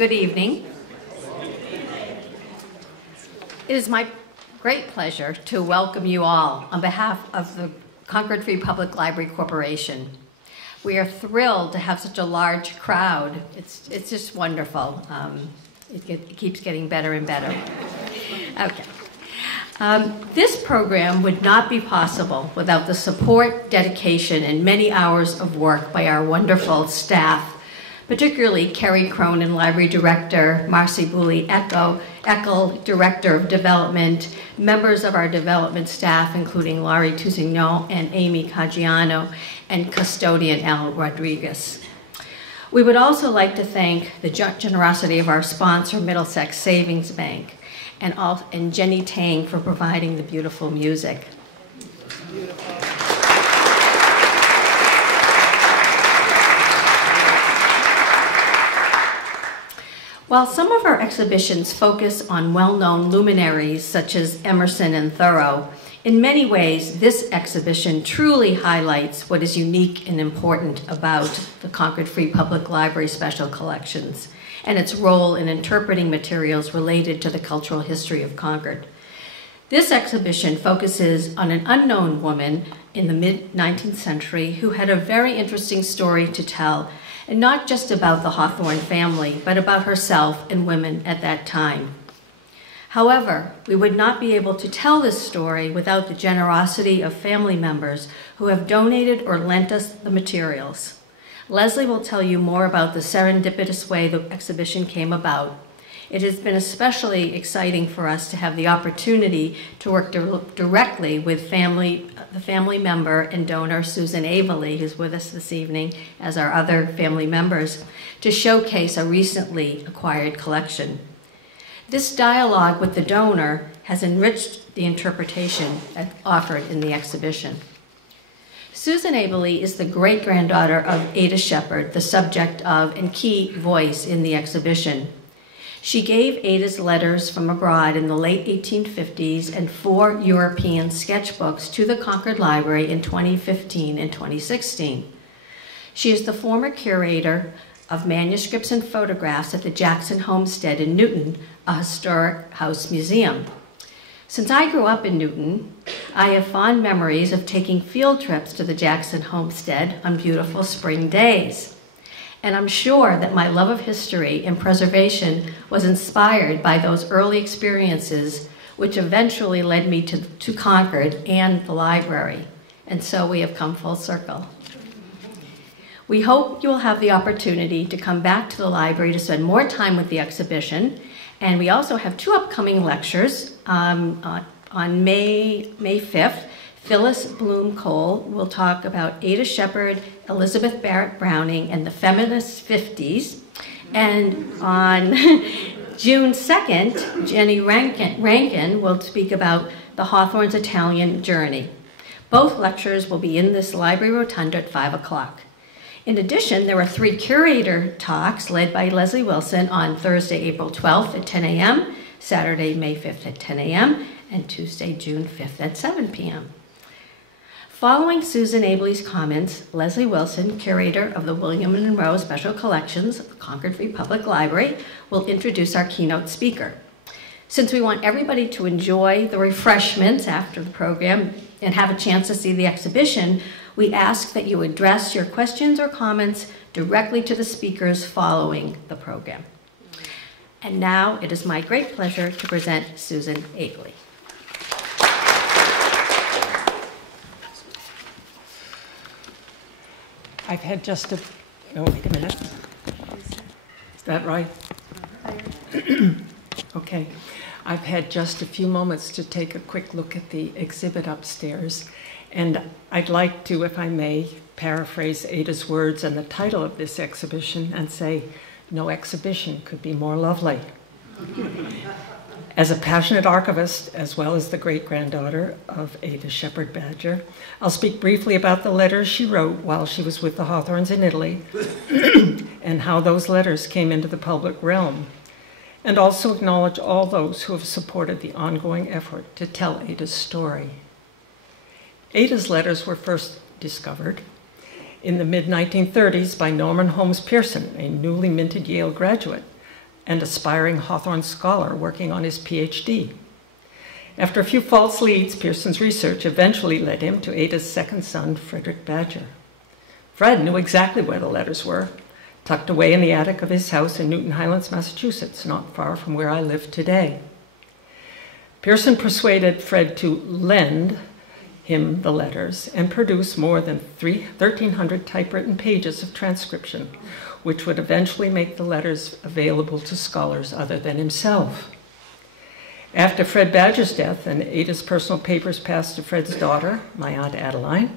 Good evening. It is my great pleasure to welcome you all on behalf of the Concord Free Public Library Corporation. We are thrilled to have such a large crowd. It's just wonderful. It keeps getting better and better. Okay. This program would not be possible without the support, dedication, and many hours of work by our wonderful staff, particularly Kerry Cronin, Library Director, Marcy Booley Eckel, Director of Development, members of our development staff, including Laurie Tousignon and Amy Caggiano, and custodian Al Rodriguez. We would also like to thank the generosity of our sponsor, Middlesex Savings Bank, and Jenny Tang for providing the beautiful music. Beautiful. While some of our exhibitions focus on well-known luminaries such as Emerson and Thoreau, in many ways this exhibition truly highlights what is unique and important about the Concord Free Public Library Special Collections and its role in interpreting materials related to the cultural history of Concord. This exhibition focuses on an unknown woman in the mid-19th century who had a very interesting story to tell, and not just about the Hawthorne family, but about herself and women at that time. However, we would not be able to tell this story without the generosity of family members who have donated or lent us the materials. Leslie will tell you more about the serendipitous way the exhibition came about. It has been especially exciting for us to have the opportunity to work directly with the family member and donor, Susan Abele, who's with us this evening, as our other family members, to showcase a recently acquired collection. This dialogue with the donor has enriched the interpretation offered in the exhibition. Susan Abele is the great-granddaughter of Ada Shepard, the subject of and key voice in the exhibition. She gave Ada's letters from abroad in the late 1850s and 4 European sketchbooks to the Concord Library in 2015 and 2016. She is the former curator of manuscripts and photographs at the Jackson Homestead in Newton, a historic house museum. Since I grew up in Newton, I have fond memories of taking field trips to the Jackson Homestead on beautiful spring days. And I'm sure that my love of history and preservation was inspired by those early experiences, which eventually led me to Concord and the library. And so we have come full circle. We hope you will have the opportunity to come back to the library to spend more time with the exhibition. And we also have 2 upcoming lectures. On May 5th, Phyllis Bloom Cole will talk about Ada Shepard, Elizabeth Barrett Browning, and the feminist 50s. And on June 2nd, Jenny Rankin will speak about the Hawthornes Italian journey. Both lectures will be in this library rotunda at 5 o'clock. In addition, there are 3 curator talks led by Leslie Wilson on Thursday, April 12th at 10 a.m., Saturday, May 5th at 10 a.m., and Tuesday, June 5th at 7 p.m. Following Susan Abele's comments, Leslie Wilson, curator of the William and Monroe Special Collections of the Concord Free Public Library, will introduce our keynote speaker. Since we want everybody to enjoy the refreshments after the program and have a chance to see the exhibition, we ask that you address your questions or comments directly to the speakers following the program. And now it is my great pleasure to present Susan Abele. I've had just a, oh, wait a minute. Is that right? Okay. I've had just a few moments to take a quick look at the exhibit upstairs, and I'd like to, if I may, paraphrase Ada's words and the title of this exhibition and say, no exhibition could be more lovely. As a passionate archivist, as well as the great-granddaughter of Ada Shepard Badger, I'll speak briefly about the letters she wrote while she was with the Hawthornes in Italy and how those letters came into the public realm, and also acknowledge all those who have supported the ongoing effort to tell Ada's story. Ada's letters were first discovered in the mid-1930s by Norman Holmes Pearson, a newly minted Yale graduate, and aspiring Hawthorne scholar working on his PhD. After a few false leads, Pearson's research eventually led him to Ada's second son, Frederick Badger. Fred knew exactly where the letters were, tucked away in the attic of his house in Newton Highlands, Massachusetts, not far from where I live today. Pearson persuaded Fred to lend him the letters and produce more than 1,300 typewritten pages of transcription, which would eventually make the letters available to scholars other than himself. After Fred Badger's death and Ada's personal papers passed to Fred's daughter, my Aunt Adeline,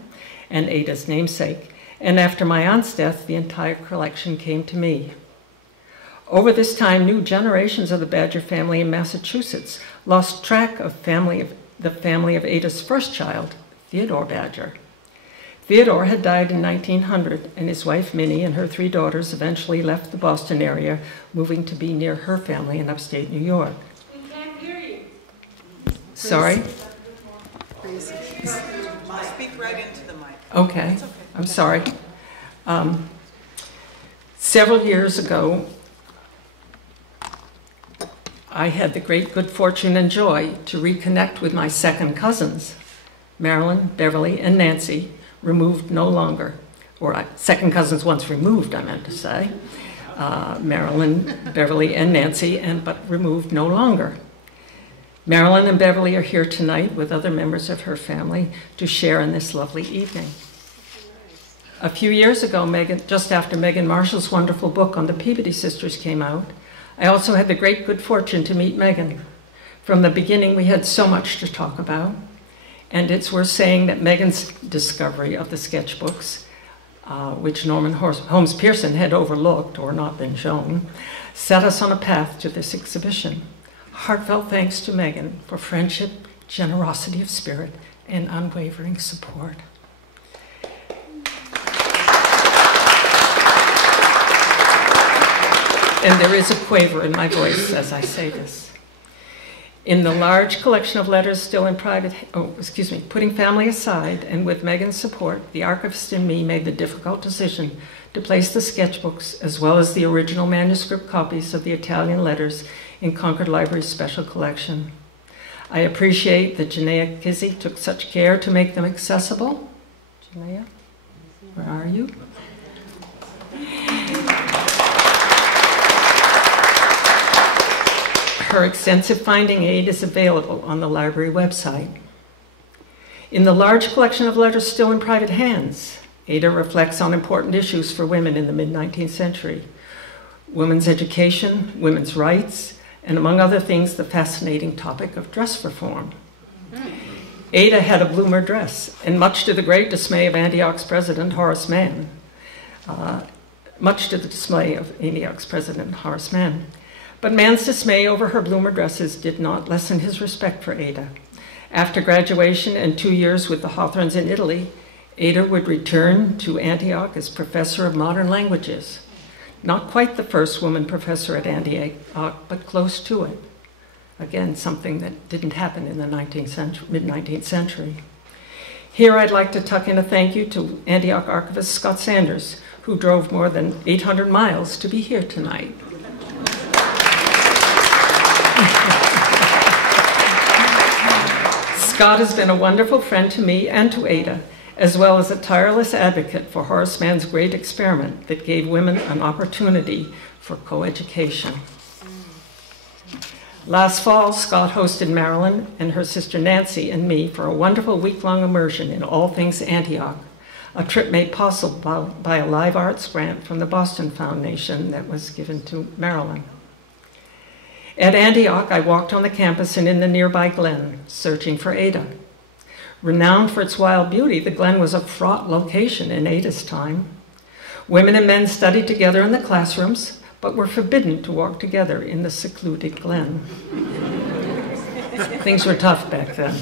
and Ada's namesake, and after my aunt's death, the entire collection came to me. Over this time, new generations of the Badger family in Massachusetts lost track of the family of Ada's first child, Theodore Badger. Theodore had died in 1900, and his wife, Minnie, and her 3 daughters eventually left the Boston area, moving to be near her family in upstate New York. We can't hear you. Sorry? Please. Speak right into the mic. Okay. It's okay. I'm sorry. Several years ago, I had the great good fortune and joy to reconnect with my second cousins, Marilyn, Beverly, and Nancy, removed no longer, or second cousins once removed, I meant to say. Marilyn, Beverly, and Nancy, but removed no longer. Marilyn and Beverly are here tonight with other members of her family to share in this lovely evening. A few years ago, just after JuneMegan Marshall's wonderful book on the Peabody sisters came out, I also had the great good fortune to meet Megan. From the beginning, we had so much to talk about, and it's worth saying that Megan's discovery of the sketchbooks, which Norman Holmes Pearson had overlooked or not been shown, set us on a path to this exhibition. Heartfelt thanks to Megan for friendship, generosity of spirit, and unwavering support. And there is a quaver in my voice as I say this. In the large collection of letters still in putting family aside, and with Megan's support, the archivist and me made the difficult decision to place the sketchbooks as well as the original manuscript copies of the Italian letters in Concord Library's special collection. I appreciate that Janaea Kizzy took such care to make them accessible. Janaea, where are you? Her extensive finding aid is available on the library website. In the large collection of letters still in private hands, Ada reflects on important issues for women in the mid-19th century: women's education, women's rights, and among other things, the fascinating topic of dress reform. Ada had a bloomer dress, and much to the great dismay of Antioch's president, Horace Mann. But Mann's dismay over her bloomer dresses did not lessen his respect for Ada. After graduation and 2 years with the Hawthornes in Italy, Ada would return to Antioch as professor of modern languages. Not quite the first woman professor at Antioch, but close to it. Again, something that didn't happen in the mid-19th century. Here I'd like to tuck in a thank you to Antioch archivist Scott Sanders, who drove more than 800 miles to be here tonight. Scott has been a wonderful friend to me and to Ada, as well as a tireless advocate for Horace Mann's great experiment that gave women an opportunity for co-education. Last fall, Scott hosted Marilyn and her sister Nancy and me for a wonderful week-long immersion in all things Antioch, a trip made possible by a live arts grant from the Boston Foundation that was given to Marilyn. At Antioch, I walked on the campus and in the nearby Glen, searching for Ada. Renowned for its wild beauty, the Glen was a fraught location in Ada's time. Women and men studied together in the classrooms, but were forbidden to walk together in the secluded Glen. Things were tough back then.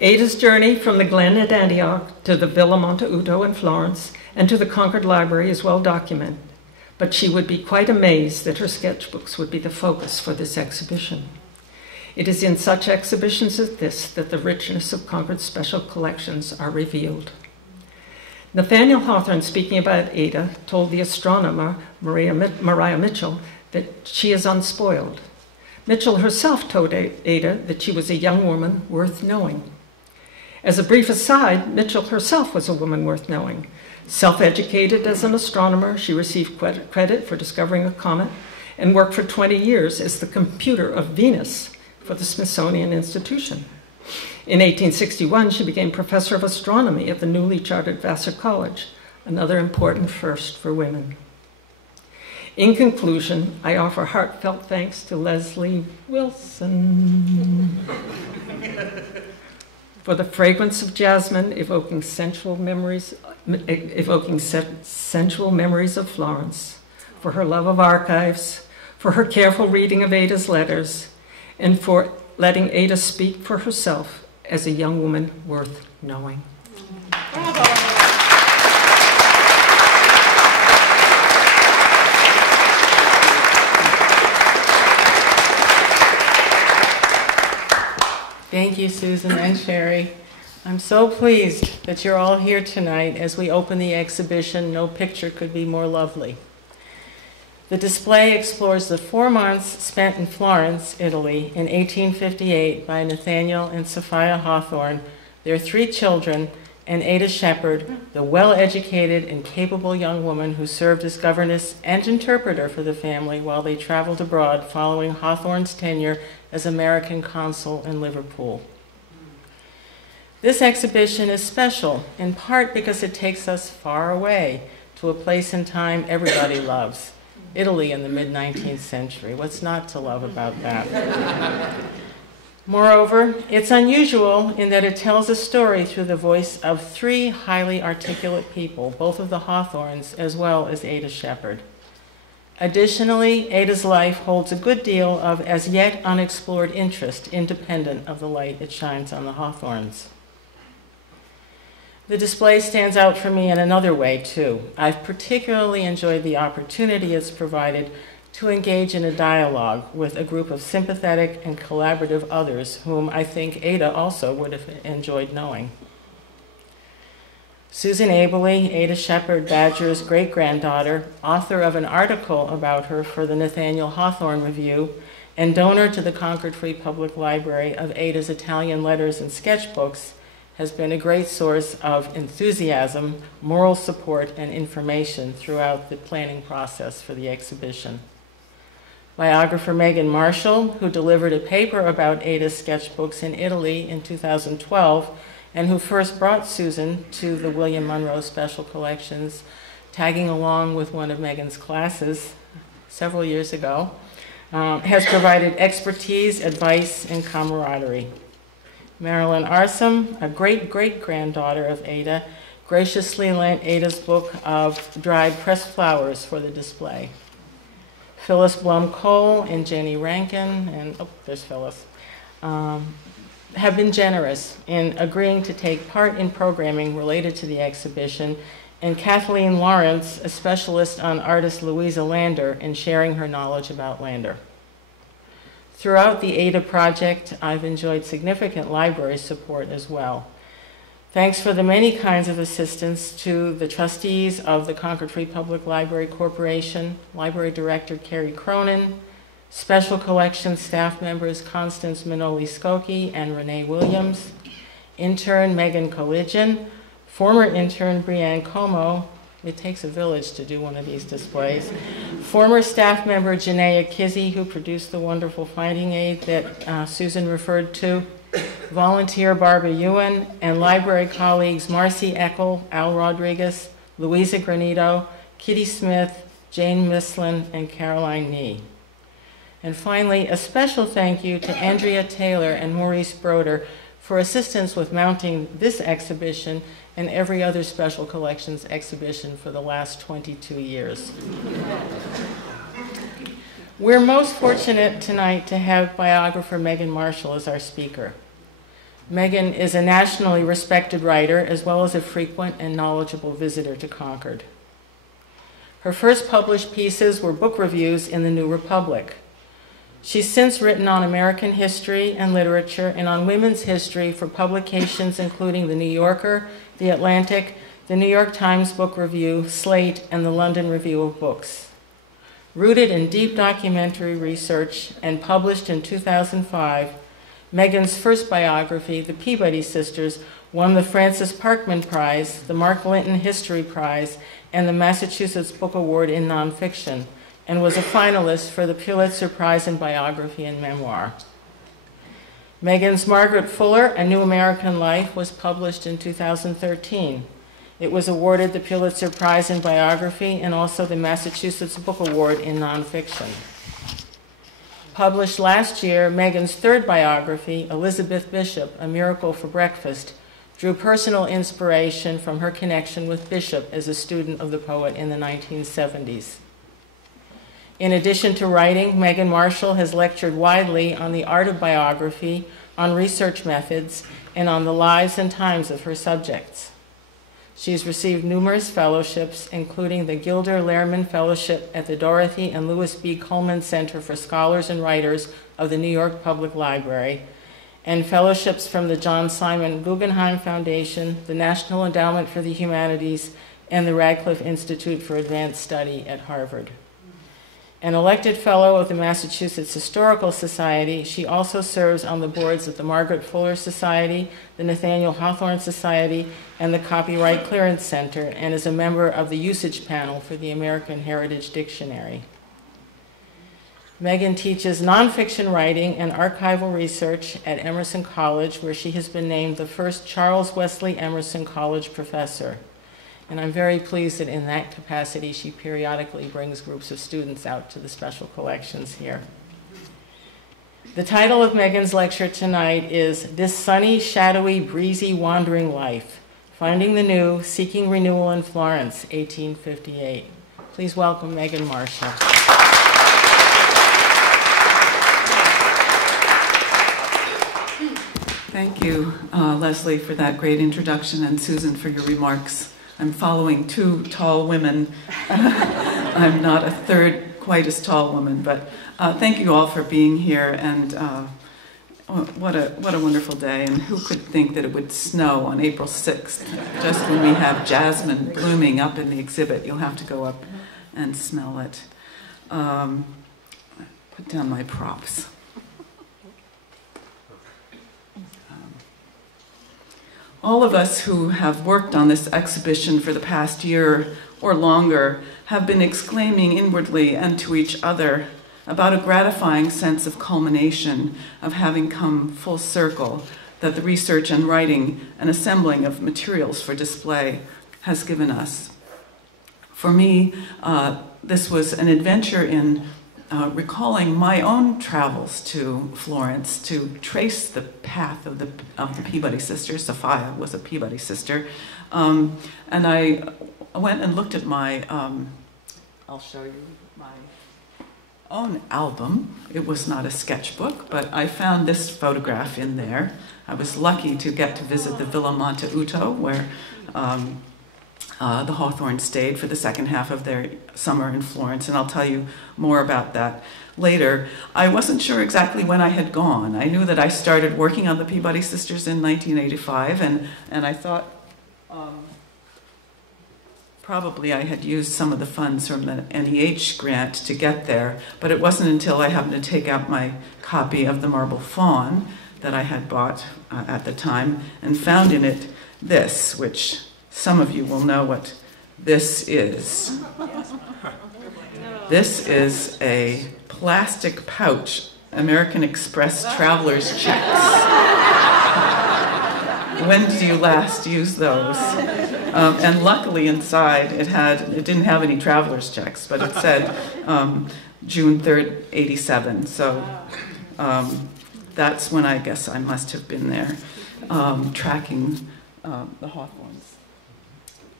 Ada's journey from the Glen at Antioch to the Villa Monteuto in Florence and to the Concord Library is well documented, but she would be quite amazed that her sketchbooks would be the focus for this exhibition. It is in such exhibitions as this that the richness of Concord's special collections are revealed. Nathaniel Hawthorne, speaking about Ada, told the astronomer Maria Mitchell that she is unspoiled. Mitchell herself told Ada that she was a young woman worth knowing. As a brief aside, Mitchell herself was a woman worth knowing. Self-educated as an astronomer, she received credit for discovering a comet and worked for 20 years as the computer of Venus for the Smithsonian Institution. In 1861, she became professor of astronomy at the newly chartered Vassar College, another important first for women. In conclusion, I offer heartfelt thanks to Leslie Wilson for the fragrance of jasmine evoking sensual memories of Florence, for her love of archives, for her careful reading of Ada's letters, and for letting Ada speak for herself as a young woman worth knowing. Bravo. Thank you, Susan and Sherry. I'm so pleased that you're all here tonight as we open the exhibition, No Picture Could Be More Lovely. The display explores the 4 months spent in Florence, Italy, in 1858 by Nathaniel and Sophia Hawthorne, their 3 children, and Ada Shepard, the well-educated and capable young woman who served as governess and interpreter for the family while they traveled abroad following Hawthorne's tenure as American consul in Liverpool. This exhibition is special, in part because it takes us far away to a place and time everybody loves, Italy in the mid-19th century. What's not to love about that? Moreover, it's unusual in that it tells a story through the voice of 3 highly articulate people, both of the Hawthornes as well as Ada Shepard. Additionally, Ada's life holds a good deal of as yet unexplored interest, independent of the light it shines on the Hawthornes. The display stands out for me in another way, too. I've particularly enjoyed the opportunity it's provided to engage in a dialogue with a group of sympathetic and collaborative others whom I think Ada also would have enjoyed knowing. Susan Abele, Ada Shepard Badger's great-granddaughter, author of an article about her for the Nathaniel Hawthorne Review, and donor to the Concord Free Public Library of Ada's Italian letters and sketchbooks, has been a great source of enthusiasm, moral support, and information throughout the planning process for the exhibition. Biographer JuneMegan Marshall, who delivered a paper about Ada's sketchbooks in Italy in 2012, and who first brought Susan to the William Monroe Special Collections, tagging along with one of Megan's classes several years ago, has provided expertise, advice, and camaraderie. Marilyn Arsom, a great-great-granddaughter of Ada, graciously lent Ada's book of dried pressed flowers for the display. Phyllis Blum-Cole and Jenny Rankin, and there's Phyllis, have been generous in agreeing to take part in programming related to the exhibition, and Kathleen Lawrence, a specialist on artist Louisa Lander, in sharing her knowledge about Lander. Throughout the Ada project, I've enjoyed significant library support as well. Thanks for the many kinds of assistance to the trustees of the Concord Free Public Library Corporation, Library Director Carrie Cronin, Special Collections staff members Constance Minoli-Skokie and Renee Williams, intern Megan Colligian, former intern Brianne Como, it takes a village to do one of these displays, former staff member Janaea Kizzy, who produced the wonderful finding aid that Susan referred to, volunteer Barbara Ewan, and library colleagues Marcy Eckel, Al Rodriguez, Louisa Granito, Kitty Smith, Jane Mislin, and Caroline Nee. And finally, a special thank you to Andrea Taylor and Maurice Broder for assistance with mounting this exhibition and every other Special Collections exhibition for the last 22 years. We're most fortunate tonight to have biographer JuneMegan Marshall as our speaker. Megan is a nationally respected writer as well as a frequent and knowledgeable visitor to Concord. Her first published pieces were book reviews in the New Republic. She's since written on American history and literature and on women's history for publications including The New Yorker, The Atlantic, the New York Times Book Review, Slate, and the London Review of Books. Rooted in deep documentary research and published in 2005, Megan's first biography, The Peabody Sisters, won the Francis Parkman Prize, the Mark Linton History Prize, and the Massachusetts Book Award in Nonfiction, and was a finalist for the Pulitzer Prize in Biography and Memoir. Megan's Margaret Fuller, A New American Life, was published in 2013. It was awarded the Pulitzer Prize in Biography and also the Massachusetts Book Award in Nonfiction. Published last year, Megan's third biography, Elizabeth Bishop, A Miracle for Breakfast, drew personal inspiration from her connection with Bishop as a student of the poet in the 1970s. In addition to writing, Megan Marshall has lectured widely on the art of biography, on research methods, and on the lives and times of her subjects. She's received numerous fellowships, including the Gilder Lehrman Fellowship at the Dorothy and Louis B. Coleman Center for Scholars and Writers of the New York Public Library, and fellowships from the John Simon Guggenheim Foundation, the National Endowment for the Humanities, and the Radcliffe Institute for Advanced Study at Harvard. An elected fellow of the Massachusetts Historical Society, she also serves on the boards of the Margaret Fuller Society, the Nathaniel Hawthorne Society, and the Copyright Clearance Center, and is a member of the usage panel for the American Heritage Dictionary. Megan teaches nonfiction writing and archival research at Emerson College, where she has been named the first Charles Wesley Emerson College professor. And I'm very pleased that in that capacity, she periodically brings groups of students out to the special collections here. The title of Megan's lecture tonight is This Sunny, Shadowy, Breezy, Wandering Life, Finding the New, Seeking Renewal in Florence, 1858. Please welcome Megan Marshall. Thank you, Leslie, for that great introduction, and Susan for your remarks. I'm following two tall women. I'm not a third quite as tall woman, but thank you all for being here, and what a wonderful day, and who could think that it would snow on April 6th, just when we have jasmine blooming up in the exhibit. You'll have to go up and smell it. Put down my props. All of us who have worked on this exhibition for the past year or longer have been exclaiming inwardly and to each other about a gratifying sense of culmination, of having come full circle, that the research and writing and assembling of materials for display has given us. For me, this was an adventure in recalling my own travels to Florence to trace the path of the Peabody sisters. Sophia was a Peabody sister. And I went and looked at my, I'll show you my own album. It was not a sketchbook, but I found this photograph in there. I was lucky to get to visit the Villa Monte Uto, where the Hawthornes stayed for the second half of their summer in Florence, and I'll tell you more about that later. I wasn't sure exactly when I had gone. I knew that I started working on the Peabody sisters in 1985, and I thought probably I had used some of the funds from the NEH grant to get there, but it wasn't until I happened to take out my copy of the Marble Faun that I had bought at the time and found in it this, which some of you will know what this is. This is a plastic pouch, American Express traveler's checks. When did you last use those? And luckily inside it didn't have any traveler's checks, but it said June 3rd, 87. So that's when I guess I must have been there tracking the Hawthornes.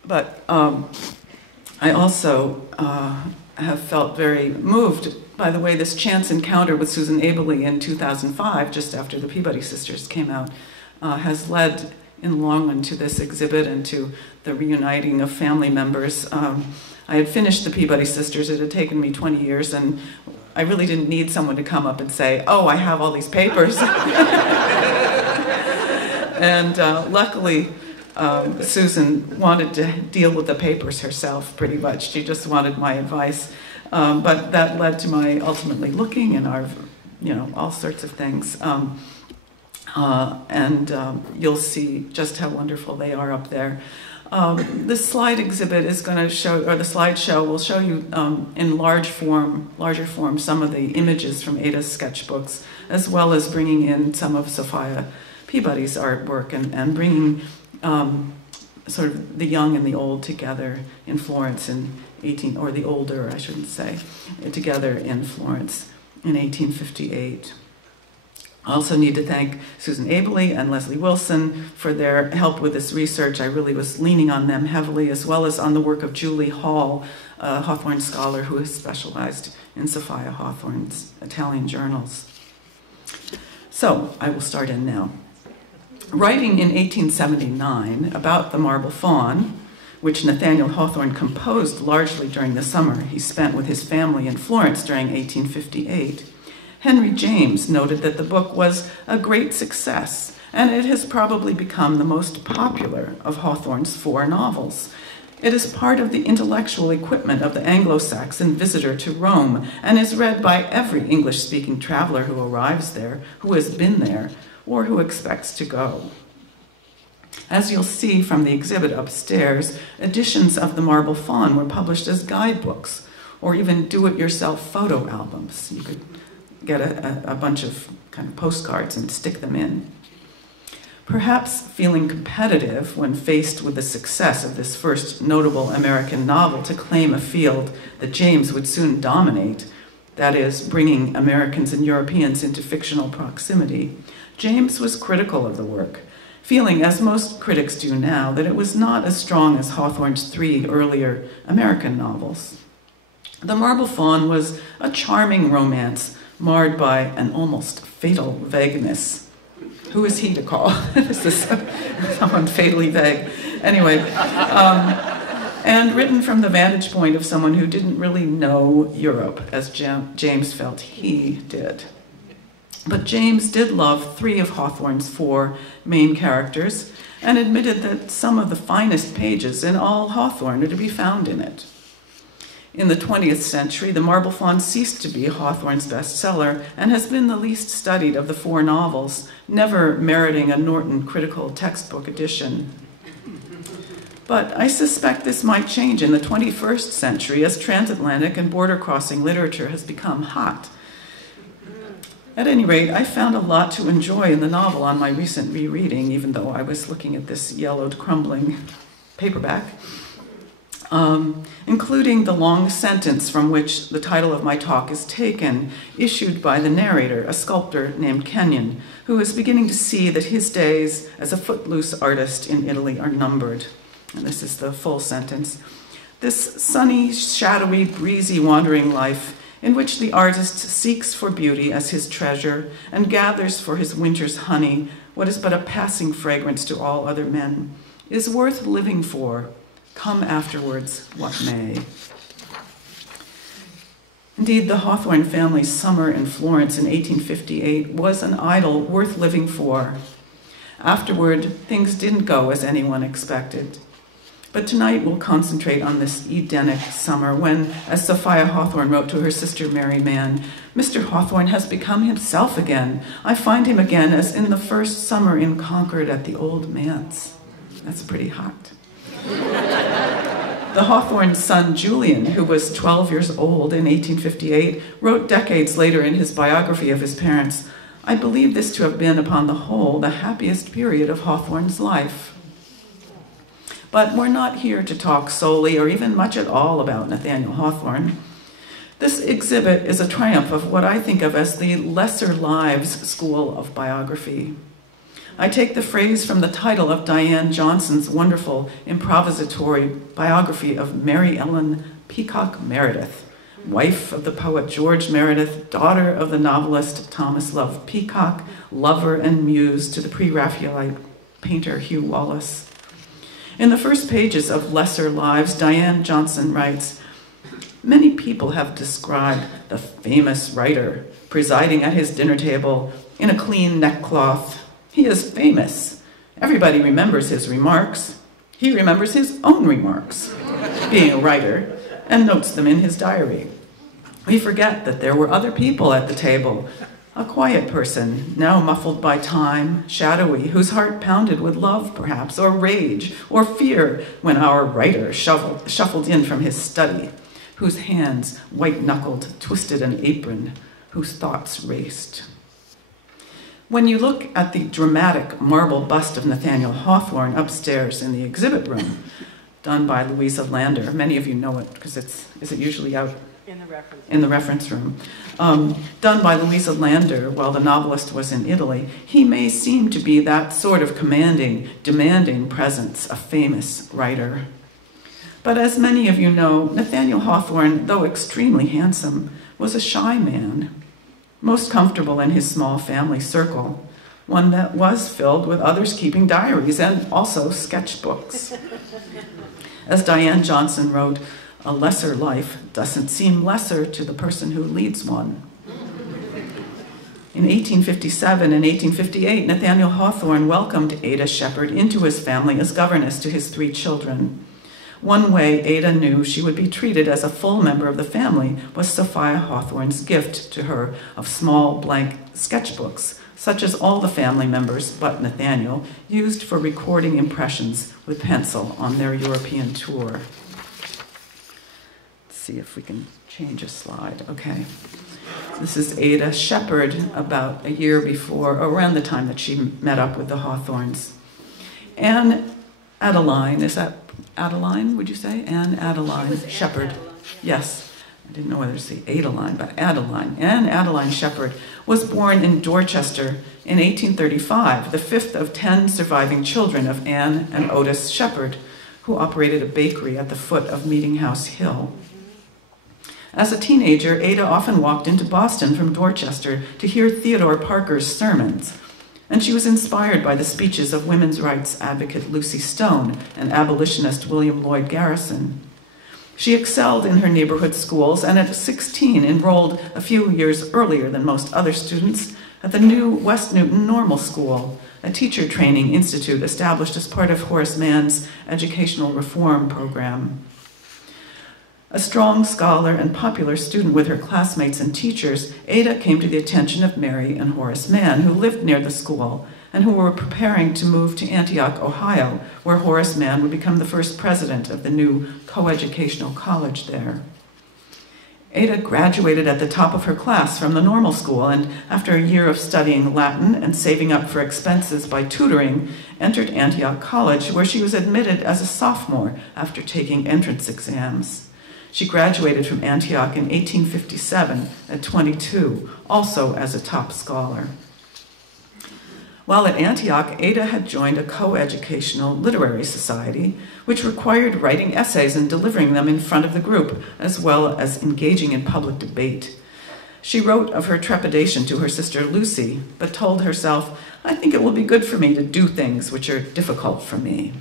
But I also have felt very moved by the way this chance encounter with Susan Abele in 2005, just after the Peabody sisters came out, has led in the long run to this exhibit and to the reuniting of family members. I had finished the Peabody sisters. It had taken me 20 years, and I really didn't need someone to come up and say, oh, I have all these papers. And luckily, Susan wanted to deal with the papers herself, pretty much. She just wanted my advice. But that led to my ultimately looking and our, all sorts of things. You'll see just how wonderful they are up there. This slide exhibit is going to show, or the slideshow will show you in larger form, some of the images from Ada's sketchbooks, as well as bringing in some of Sophia Peabody's artwork and bringing sort of the young and the old together in Florence in or the older, I shouldn't say, together in Florence in 1858. I also need to thank Susan Abele and Leslie Wilson for their help with this research. I really was leaning on them heavily, as well as on the work of Julie Hall, a Hawthorne scholar who has specialized in Sophia Hawthorne's Italian journals. So I will start in now. Writing in 1879 about the marble faun, which Nathaniel Hawthorne composed largely during the summer he spent with his family in Florence during 1858, Henry James noted that the book was a great success, and it has probably become the most popular of Hawthorne's 4 novels. It is part of the intellectual equipment of the Anglo-Saxon visitor to Rome, and is read by every English-speaking traveler who arrives there, who has been there, or who expects to go. As you'll see from the exhibit upstairs, editions of the Marble Faun were published as guidebooks, or even do-it-yourself photo albums. You could get a bunch of kind of postcards and stick them in. Perhaps feeling competitive when faced with the success of this first notable American novel to claim a field that James would soon dominate, that is, bringing Americans and Europeans into fictional proximity, James was critical of the work, feeling, as most critics do now, that it was not as strong as Hawthorne's 3 earlier American novels. The Marble Faun was a charming romance marred by an almost fatal vagueness. Who is he to call? Is this someone fatally vague? Anyway, and written from the vantage point of someone who didn't really know Europe, as James felt he did. But James did love 3 of Hawthorne's 4 main characters, and admitted that some of the finest pages in all Hawthorne are to be found in it. In the 20th century, The Marble Faun ceased to be Hawthorne's bestseller and has been the least studied of the 4 novels, never meriting a Norton critical textbook edition. But I suspect this might change in the 21st century as transatlantic and border-crossing literature has become hot. At any rate, I found a lot to enjoy in the novel on my recent rereading, even though I was looking at this yellowed, crumbling paperback. Including the long sentence from which the title of my talk is taken, issued by the narrator, a sculptor named Kenyon, who is beginning to see that his days as a footloose artist in Italy are numbered. And this is the full sentence. This sunny, shadowy, breezy, wandering life, in which the artist seeks for beauty as his treasure and gathers for his winter's honey what is but a passing fragrance to all other men, is worth living for, come afterwards what may. Indeed, the Hawthorne family's summer in Florence in 1858 was an idyll worth living for. Afterward, things didn't go as anyone expected. But tonight we'll concentrate on this Edenic summer when, as Sophia Hawthorne wrote to her sister Mary Mann, Mr. Hawthorne has become himself again. I find him again as in the first summer in Concord at the old manse. That's pretty hot. The Hawthorne son Julian, who was 12 years old in 1858, wrote decades later in his biography of his parents, I believe this to have been, upon the whole, the happiest period of Hawthorne's life. But we're not here to talk solely or even much at all about Nathaniel Hawthorne. This exhibit is a triumph of what I think of as the lesser lives school of biography. I take the phrase from the title of Diane Johnson's wonderful improvisatory biography of Mary Ellen Peacock Meredith, wife of the poet George Meredith, daughter of the novelist Thomas Love Peacock, lover and muse to the pre-Raphaelite painter Hugh Wallace. In the first pages of Lesser Lives, Diane Johnson writes, many people have described the famous writer presiding at his dinner table in a clean neckcloth. He is famous. Everybody remembers his remarks. He remembers his own remarks, being a writer, and notes them in his diary. We forget that there were other people at the table, a quiet person, now muffled by time, shadowy, whose heart pounded with love, perhaps, or rage, or fear when our writer shuffled in from his study, whose hands, white-knuckled, twisted an apron, whose thoughts raced. When you look at the dramatic marble bust of Nathaniel Hawthorne upstairs in the exhibit room, done by Louisa Lander, many of you know it because is it usually out in the reference room, done by Louisa Lander while the novelist was in Italy, he may seem to be that sort of commanding, demanding presence, a famous writer. But as many of you know, Nathaniel Hawthorne, though extremely handsome, was a shy man, most comfortable in his small family circle, one that was filled with others keeping diaries and also sketchbooks. As Diane Johnson wrote, "A lesser life doesn't seem lesser to the person who leads one." In 1857 and 1858, Nathaniel Hawthorne welcomed Ada Shepard into his family as governess to his 3 children. One way Ada knew she would be treated as a full member of the family was Sophia Hawthorne's gift to her of small blank sketchbooks, such as all the family members, but Nathaniel, used for recording impressions with pencil on their European tour. Let's see if we can change a slide. Okay. This is Ada Shepard about a year before, around the time that she met up with the Hawthornes. Anne Adeline, is that Adeline, would you say? Anne Adeline Shepard. Yes. I didn't know whether to say Adeline, but Adeline. Anne Adeline Shepard was born in Dorchester in 1835, the 5th of 10 surviving children of Anne and Otis Shepard, who operated a bakery at the foot of Meeting House Hill. As a teenager, Ada often walked into Boston from Dorchester to hear Theodore Parker's sermons, and she was inspired by the speeches of women's rights advocate Lucy Stone and abolitionist William Lloyd Garrison. She excelled in her neighborhood schools and at 16 enrolled a few years earlier than most other students at the new West Newton Normal School, a teacher training institute established as part of Horace Mann's educational reform program. A strong scholar and popular student with her classmates and teachers, Ada came to the attention of Mary and Horace Mann, who lived near the school and who were preparing to move to Antioch, Ohio, where Horace Mann would become the first president of the new coeducational college there. Ada graduated at the top of her class from the normal school and, after a year of studying Latin and saving up for expenses by tutoring, entered Antioch College, where she was admitted as a sophomore after taking entrance exams. She graduated from Antioch in 1857 at 22, also as a top scholar. While at Antioch, Ada had joined a coeducational literary society, which required writing essays and delivering them in front of the group, as well as engaging in public debate. She wrote of her trepidation to her sister Lucy, but told herself, "I think it will be good for me to do things which are difficult for me."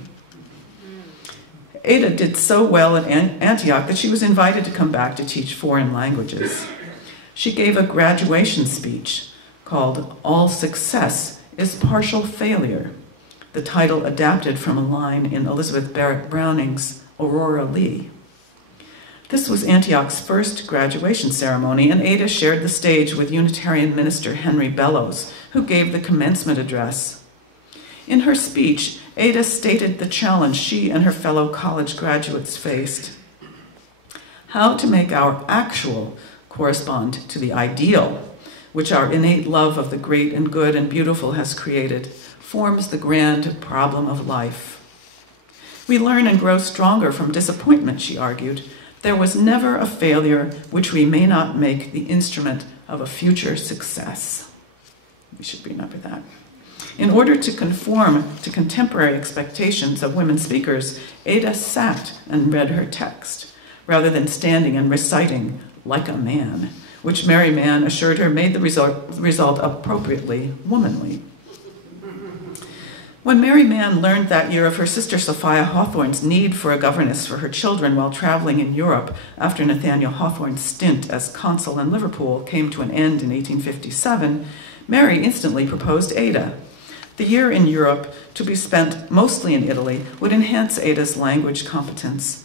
Ada did so well at Antioch that she was invited to come back to teach foreign languages. She gave a graduation speech called "All Success is Partial Failure," the title adapted from a line in Elizabeth Barrett Browning's Aurora, Leigh. This was Antioch's first graduation ceremony, and Ada shared the stage with Unitarian minister Henry Bellows, who gave the commencement address. In her speech, Ada stated the challenge she and her fellow college graduates faced. How to make our actual correspond to the ideal, which our innate love of the great and good and beautiful has created, forms the grand problem of life. We learn and grow stronger from disappointment, she argued. There was never a failure which we may not make the instrument of a future success. We should remember that. In order to conform to contemporary expectations of women speakers, Ada sat and read her text, rather than standing and reciting like a man, which Mary Mann assured her made the result appropriately womanly. When Mary Mann learned that year of her sister Sophia Hawthorne's need for a governess for her children while traveling in Europe after Nathaniel Hawthorne's stint as consul in Liverpool came to an end in 1857, Mary instantly proposed Ada. The year in Europe, to be spent mostly in Italy, would enhance Ada's language competence.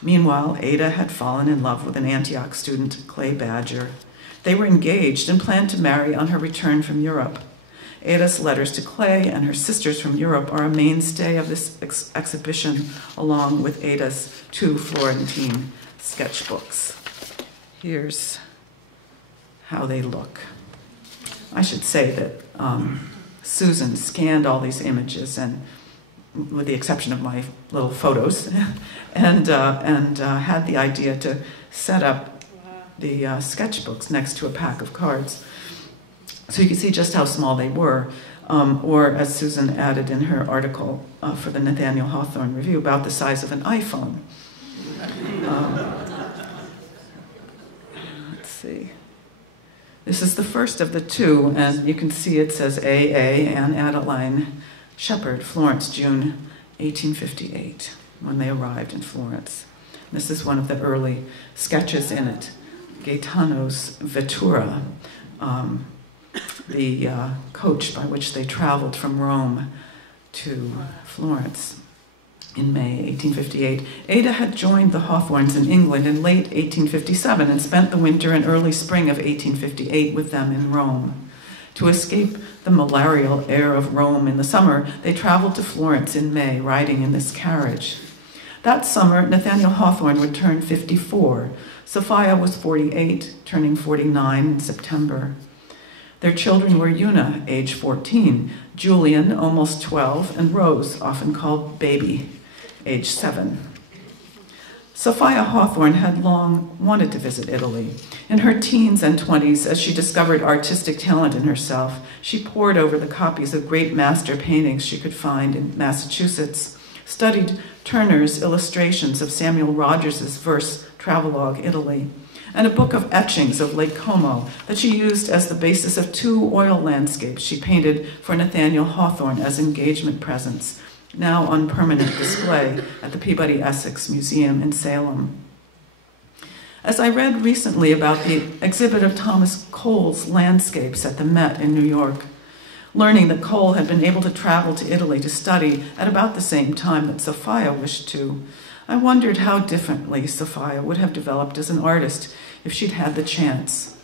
Meanwhile, Ada had fallen in love with an Antioch student, Clay Badger. They were engaged and planned to marry on her return from Europe. Ada's letters to Clay and her sisters from Europe are a mainstay of this exhibition, along with Ada's 2 Florentine sketchbooks. Here's how they look. I should say that Susan scanned all these images, and with the exception of my little photos, and had the idea to set up the sketchbooks next to a pack of cards. So you can see just how small they were, or as Susan added in her article for the Nathaniel Hawthorne Review, about the size of an iPhone. Let's see. This is the first of the 2, and you can see it says A.A. and Adeline Shepard, Florence, June 1858, when they arrived in Florence. This is one of the early sketches in it. Gaetano's Vettura, the coach by which they traveled from Rome to Florence in May 1858. Ada had joined the Hawthornes in England in late 1857 and spent the winter and early spring of 1858 with them in Rome. To escape the malarial air of Rome in the summer, they traveled to Florence in May, riding in this carriage. That summer, Nathaniel Hawthorne would turn 54. Sophia was 48, turning 49 in September. Their children were Una, age 14, Julian, almost 12, and Rose, often called Baby, age 7. Sophia Hawthorne had long wanted to visit Italy. In her teens and 20s, as she discovered artistic talent in herself, she pored over the copies of great master paintings she could find in Massachusetts, studied Turner's illustrations of Samuel Rogers's verse travelogue Italy, and a book of etchings of Lake Como that she used as the basis of 2 oil landscapes she painted for Nathaniel Hawthorne as engagement presents, now on permanent display at the Peabody Essex Museum in Salem. As I read recently about the exhibit of Thomas Cole's landscapes at the Met in New York, learning that Cole had been able to travel to Italy to study at about the same time that Sophia wished to, I wondered how differently Sophia would have developed as an artist if she'd had the chance.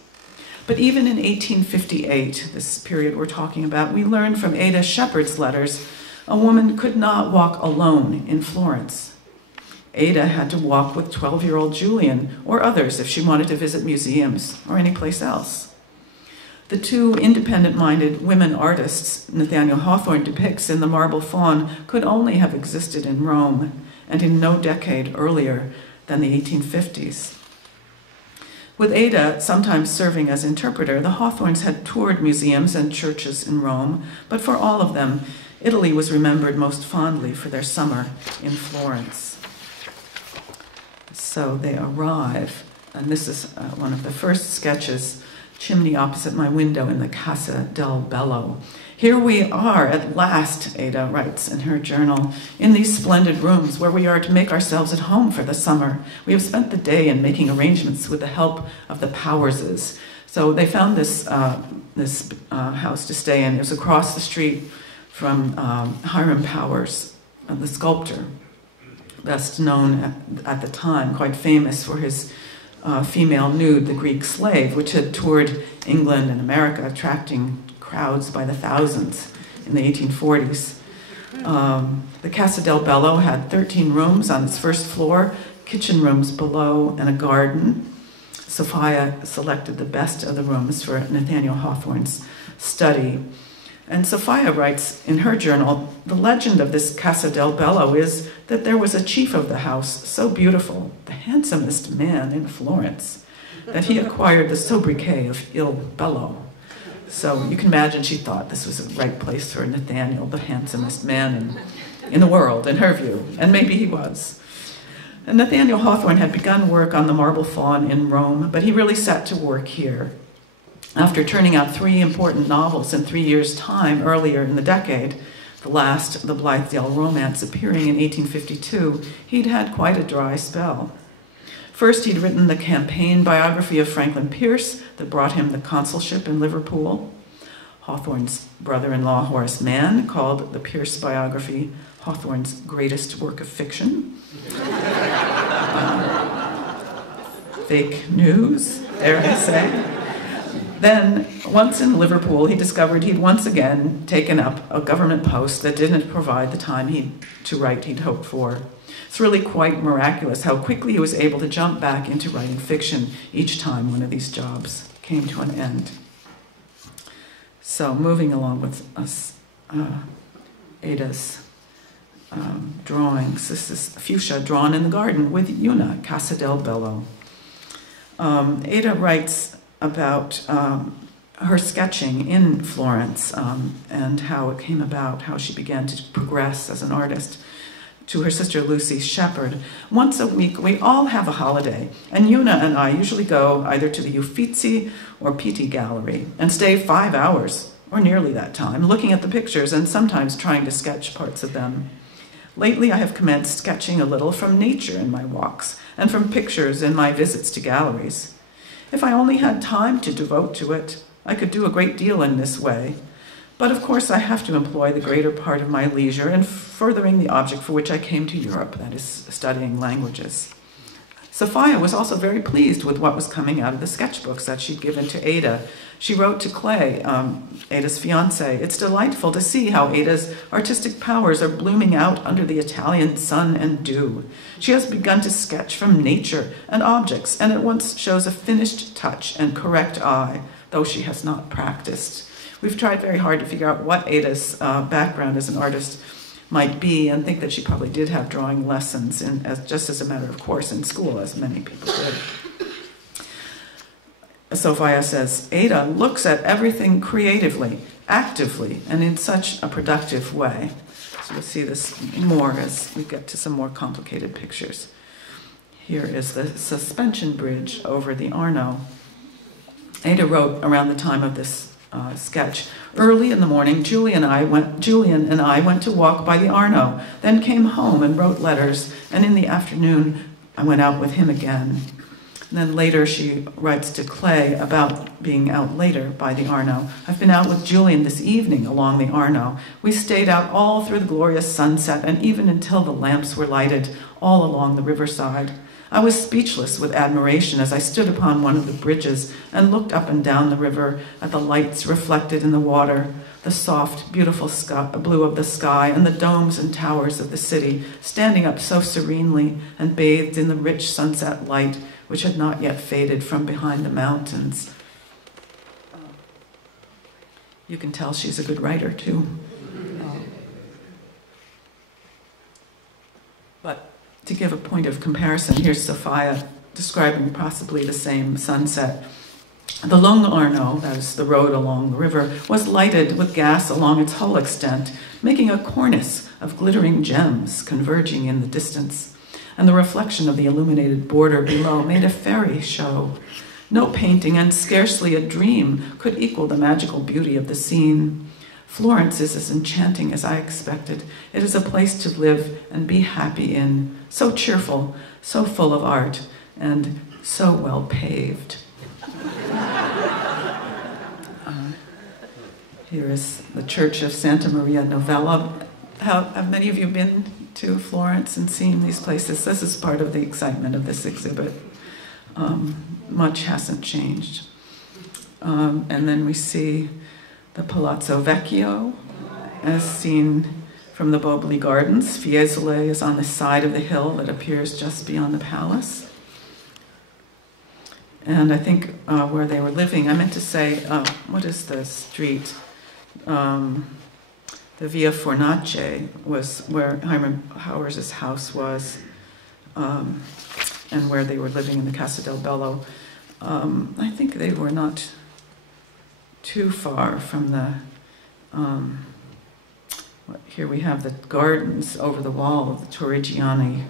But even in 1858, this period we're talking about, we learned from Ada Shepard's letters, a woman could not walk alone in Florence. Ada had to walk with 12-year-old Julian or others if she wanted to visit museums or any place else. The 2 independent-minded women artists Nathaniel Hawthorne depicts in The Marble Faun could only have existed in Rome, and in no decade earlier than the 1850s. With Ada sometimes serving as interpreter, the Hawthornes had toured museums and churches in Rome, but for all of them, Italy was remembered most fondly for their summer in Florence. So they arrive, and this is one of the first sketches, chimney opposite my window in the Casa del Bello. Here we are at last, Ada writes in her journal, in these splendid rooms where we are to make ourselves at home for the summer. We have spent the day in making arrangements with the help of the Powerses. So they found this house to stay in. It was across the street from Hiram Powers, the sculptor, best known at the time, quite famous for his female nude, The Greek Slave, which had toured England and America, attracting crowds by the thousands in the 1840s. The Casa del Bello had 13 rooms on its first floor, kitchen rooms below, and a garden. Sophia selected the best of the rooms for Nathaniel Hawthorne's study. And Sophia writes in her journal, the legend of this Casa del Bello is that there was a chief of the house so beautiful, the handsomest man in Florence, that he acquired the sobriquet of Il Bello. So you can imagine she thought this was the right place for Nathaniel, the handsomest man in the world, in her view, and maybe he was. And Nathaniel Hawthorne had begun work on The Marble Faun in Rome, but he really set to work here. After turning out 3 important novels in 3 years' time earlier in the decade, the last, The Blithedale Romance, appearing in 1852, he'd had quite a dry spell. First, he'd written the campaign biography of Franklin Pierce that brought him the consulship in Liverpool. Hawthorne's brother-in-law Horace Mann called the Pierce biography Hawthorne's greatest work of fiction. Fake news, dare I say. Then, once in Liverpool, he discovered he'd once again taken up a government post that didn't provide the time to write he'd hoped for. It's really quite miraculous how quickly he was able to jump back into writing fiction each time one of these jobs came to an end. So, moving along with us, Ada's drawings. This is Fuschia drawn in the garden with Una, Casa del Bello. Ada writes about her sketching in Florence and how it came about, how she began to progress as an artist. To her sister Lucy Shepard, once a week we all have a holiday, and Una and I usually go either to the Uffizi or Pitti Gallery and stay 5 hours, or nearly that time, looking at the pictures and sometimes trying to sketch parts of them. Lately I have commenced sketching a little from nature in my walks and from pictures in my visits to galleries. If I only had time to devote to it, I could do a great deal in this way. But of course I have to employ the greater part of my leisure in furthering the object for which I came to Europe, that is, studying languages. Sophia was also very pleased with what was coming out of the sketchbooks that she'd given to Ada. She wrote to Clay, Ada's fiancé, "It's delightful to see how Ada's artistic powers are blooming out under the Italian sun and dew. She has begun to sketch from nature and objects, and at once shows a finished touch and correct eye, though she has not practiced." We've tried very hard to figure out what Ada's background as an artist might be, and think that she probably did have drawing lessons just as a matter of course in school, as many people did. Sophia says, "Ada looks at everything creatively, actively, and in such a productive way." So we'll see this more as we get to some more complicated pictures. Here is the suspension bridge over the Arno. Ada wrote around the time of this sketch. "Early in the morning, Julian and I went to walk by the Arno, then came home and wrote letters, and in the afternoon I went out with him again." And then later she writes to Clay about being out later by the Arno. "I've been out with Julian this evening along the Arno. We stayed out all through the glorious sunset and even until the lamps were lighted all along the riverside. I was speechless with admiration as I stood upon one of the bridges and looked up and down the river at the lights reflected in the water, the soft, beautiful blue of the sky, and the domes and towers of the city, standing up so serenely and bathed in the rich sunset light which had not yet faded from behind the mountains." You can tell she's a good writer, too. But to give a point of comparison, here's Sophia describing possibly the same sunset. "The Lung Arno," that is the road along the river, "was lighted with gas along its whole extent, making a cornice of glittering gems converging in the distance, and the reflection of the illuminated border below made a fairy show. No painting and scarcely a dream could equal the magical beauty of the scene. Florence is as enchanting as I expected. It is a place to live and be happy in, so cheerful, so full of art, and so well paved." Here is the Church of Santa Maria Novella. Have many of you been to Florence and seen these places? This is part of the excitement of this exhibit. Much hasn't changed. And then we see the Palazzo Vecchio, as seen from the Boboli Gardens. Fiesole is on the side of the hill that appears just beyond the palace. And I think where they were living, I meant to say, what is the street? The Via Fornace was where Hyman Howers' house was, and where they were living in the Casa del Bello. I think they were not too far from the, here we have the gardens over the wall of the Torrigiani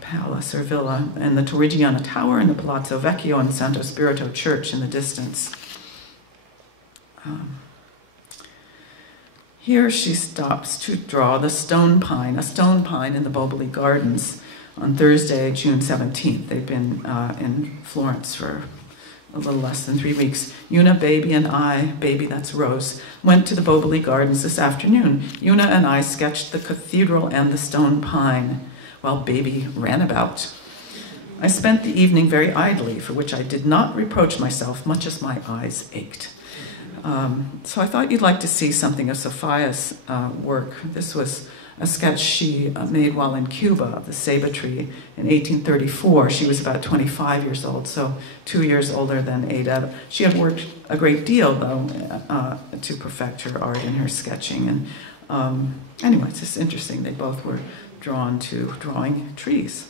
palace or villa, and the Torrigiana Tower and the Palazzo Vecchio and Santo Spirito Church in the distance. Here she stops to draw the stone pine, a stone pine in the Boboli Gardens on Thursday, June 17th. They've been in Florence for a little less than 3 weeks. Una, baby, and I, baby, that's Rose, went to the Boboli Gardens this afternoon. Una and I sketched the cathedral and the stone pine while baby ran about. I spent the evening very idly, for which I did not reproach myself, much as my eyes ached. So I thought you'd like to see something of Sophia's work. This was a sketch she made while in Cuba of the ceiba tree in 1834. She was about 25 years old, so 2 years older than Ada. She had worked a great deal, though, to perfect her art and her sketching. And anyway, it's just interesting. They both were drawn to drawing trees.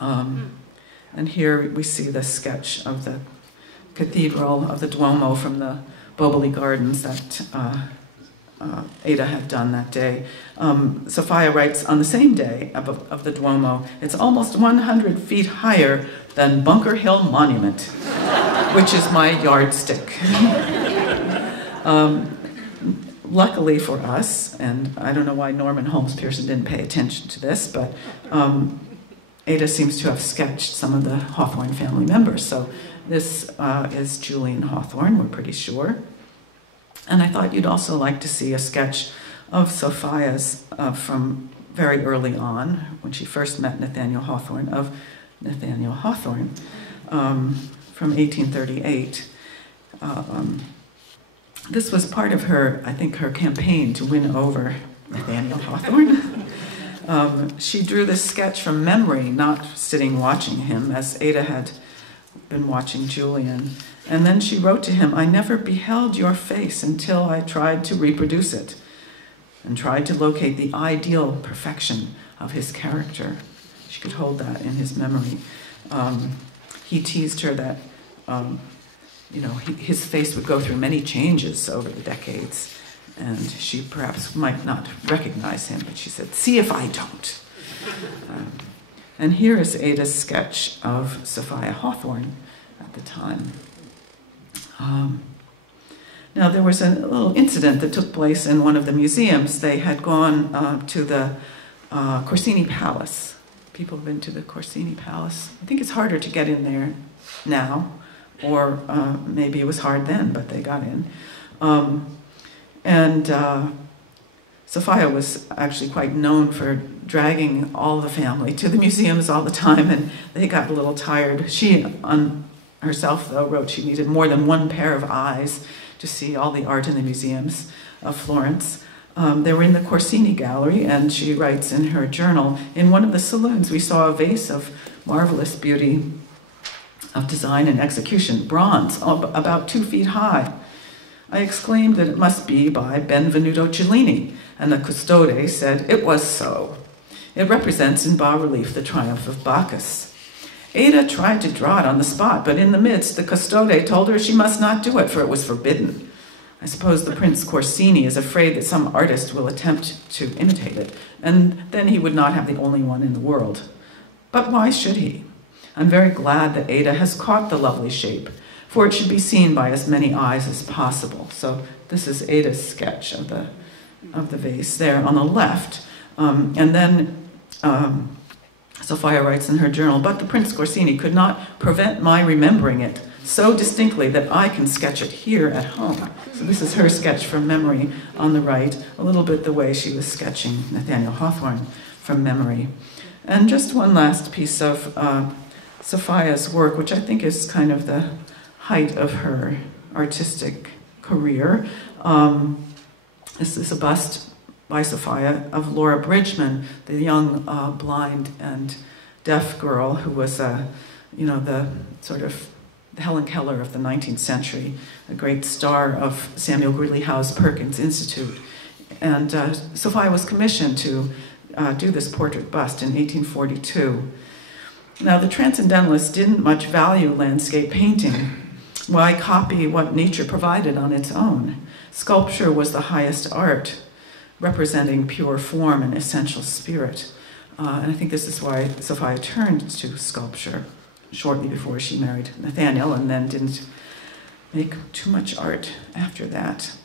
And here we see the sketch of the cathedral of the Duomo from the Boboli Gardens that Ada had done that day. Sophia writes, on the same day of the Duomo, it's almost 100 feet higher than Bunker Hill Monument, which is my yardstick. Luckily for us, and I don't know why Norman Holmes Pearson didn't pay attention to this, but Ada seems to have sketched some of the Hawthorne family members. So this is Julian Hawthorne, we're pretty sure. And I thought you'd also like to see a sketch of Sophia's from very early on, when she first met Nathaniel Hawthorne, from 1838. This was part of her, I think, her campaign to win over Nathaniel Hawthorne. She drew this sketch from memory, not sitting watching him, as Ada had been watching Julian. And then she wrote to him, I never beheld your face until I tried to reproduce it and tried to locate the ideal perfection of his character. She could hold that in his memory. He teased her that, his face would go through many changes over the decades, and she perhaps might not recognize him, but she said, see if I don't. And here is Ada's sketch of Sophia Hawthorne at the time. Now, there was a little incident that took place in one of the museums. They had gone to the Corsini Palace. People have been to the Corsini Palace. I think it's harder to get in there now, or maybe it was hard then, but they got in. Sophia was actually quite known for dragging all the family to the museums all the time, and they got a little tired. She, on herself, though, wrote she needed more than one pair of eyes to see all the art in the museums of Florence. They were in the Corsini Gallery, and she writes in her journal, in one of the saloons we saw a vase of marvelous beauty of design and execution, bronze, about 2 feet high. I exclaimed that it must be by Benvenuto Cellini, and the custode said it was so. It represents in bas-relief the triumph of Bacchus. Ada tried to draw it on the spot, but in the midst, the custode told her she must not do it, for it was forbidden. I suppose the Prince Corsini is afraid that some artist will attempt to imitate it, and then he would not have the only one in the world. But why should he? I'm very glad that Ada has caught the lovely shape, for it should be seen by as many eyes as possible. So this is Ada's sketch of the vase there on the left. And then Sophia writes in her journal, but the Prince Corsini could not prevent my remembering it so distinctly that I can sketch it here at home. So this is her sketch from memory on the right, a little bit the way she was sketching Nathaniel Hawthorne from memory. And just one last piece of Sophia's work, which I think is kind of the height of her artistic career. This is a bust by Sophia of Laura Bridgman, the young blind and deaf girl who was, the sort of Helen Keller of the 19th century, a great star of Samuel Greeley Howe's Perkins Institute. And Sophia was commissioned to do this portrait bust in 1842. Now, the Transcendentalists didn't much value landscape painting. Why copy what nature provided on its own? Sculpture was the highest art, representing pure form and essential spirit. And I think this is why Sophia turned to sculpture shortly before she married Nathaniel, and then didn't make too much art after that.